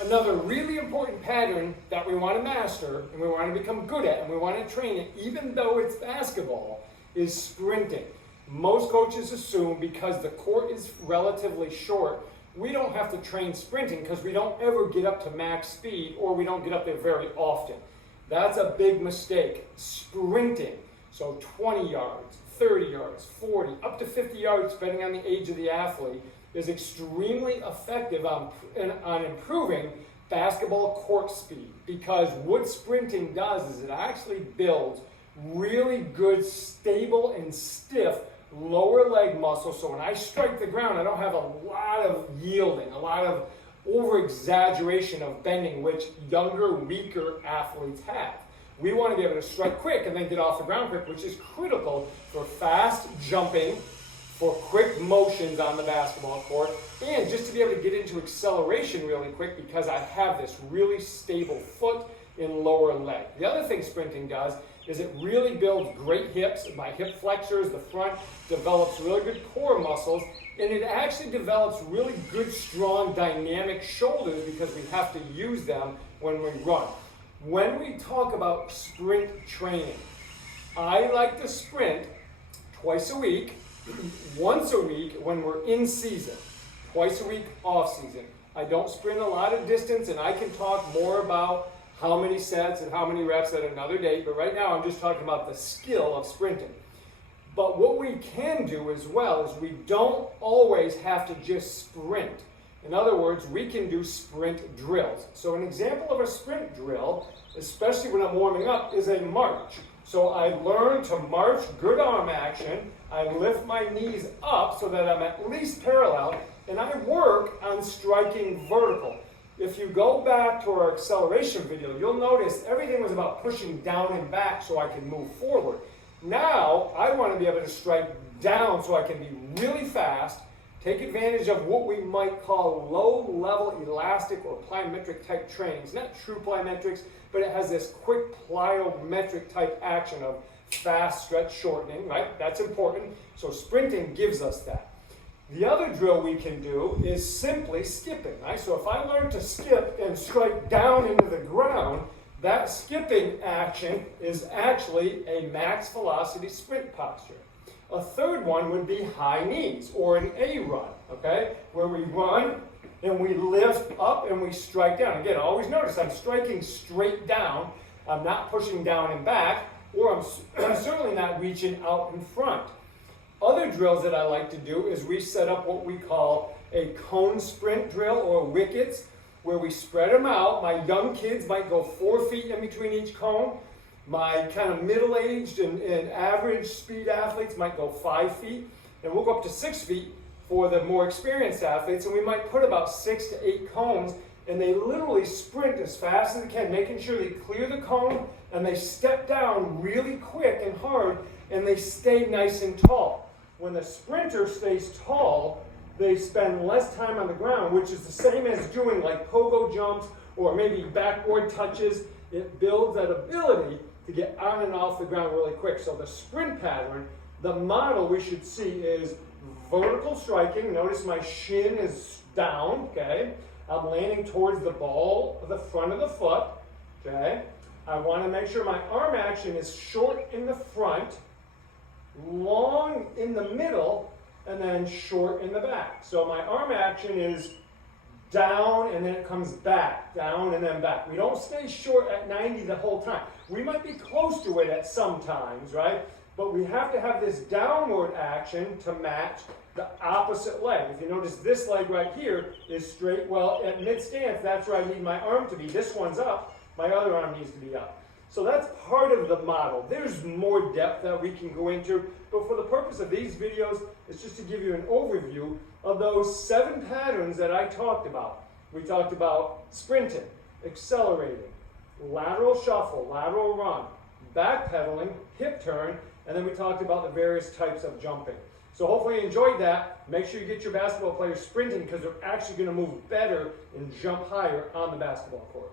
Another really important pattern that we want to master and we want to become good at and we want to train it, even though it's basketball, is sprinting. Most coaches assume because the court is relatively short, we don't have to train sprinting because we don't ever get up to max speed or we don't get up there very often. That's a big mistake. Sprinting, so 20 yards, 30 yards, 40, up to 50 yards, depending on the age of the athlete, is extremely effective on improving basketball court speed, because what sprinting does is it actually builds really good, stable, and stiff lower leg muscles. So when I strike the ground, I don't have a lot of yielding, a lot of over-exaggeration of bending, which younger, weaker athletes have. We want to be able to strike quick and then get off the ground quick, which is critical for fast jumping, for quick motions on the basketball court, and just to be able to get into acceleration really quick because I have this really stable foot in lower leg. The other thing sprinting does is it really builds great hips. My hip flexors, the front, develops really good core muscles, and it actually develops really good, strong, dynamic shoulders because we have to use them when we run. When we talk about sprint training, I like to sprint twice a week, once a week when we're in season, twice a week off season. I don't sprint a lot of distance, and I can talk more about how many sets and how many reps at another date, but right now I'm just talking about the skill of sprinting. But what we can do as well is we don't always have to just sprint. In other words, we can do sprint drills. So an example of a sprint drill, especially when I'm warming up, is a march. So I learn to march, good arm action, I lift my knees up so that I'm at least parallel, and I work on striking vertical. If you go back to our acceleration video, you'll notice everything was about pushing down and back so I can move forward. Now, I want to be able to strike down so I can be really fast, take advantage of what we might call low-level elastic or plyometric type training. It's not true plyometrics, but it has this quick plyometric type action of fast stretch shortening, right? That's important. So sprinting gives us that. The other drill we can do is simply skipping, right? So if I learn to skip and strike down into the ground, that skipping action is actually a max velocity sprint posture. A third one would be high knees, or an A run, okay? Where we run and we lift up and we strike down. Again, always notice I'm striking straight down. I'm not pushing down and back, or I'm certainly not reaching out in front. Other drills that I like to do is we set up what we call a cone sprint drill, or wickets, where we spread them out. My young kids might go 4 feet in between each cone. My kind of middle-aged and average speed athletes might go 5 feet, and we'll go up to 6 feet for the more experienced athletes, and we might put about 6 to 8 cones, and they literally sprint as fast as they can, making sure they clear the cone, and they step down really quick and hard, and they stay nice and tall. When the sprinter stays tall, they spend less time on the ground, which is the same as doing like pogo jumps or maybe backboard touches. It builds that ability to get on and off the ground really quick. So the sprint pattern, the model we should see is vertical striking. Notice my shin is down, okay? I'm landing towards the ball of the front of the foot, okay? I want to make sure my arm action is short in the front, long in the middle, and then short in the back. So my arm action is down and then it comes back, down and then back. We don't stay short at 90 the whole time. We might be close to it at some times, right? But we have to have this downward action to match the opposite leg. If you notice, this leg right here is straight. Well, at mid-stance, that's where I need my arm to be. This one's up. My other arm needs to be up. So that's part of the model. There's more depth that we can go into, but for the purpose of these videos, it's just to give you an overview of those 7 patterns that I talked about. We talked about sprinting, accelerating, lateral shuffle, lateral run, backpedaling, hip turn, and then we talked about the various types of jumping. So hopefully you enjoyed that. Make sure you get your basketball players sprinting because they're actually going to move better and jump higher on the basketball court.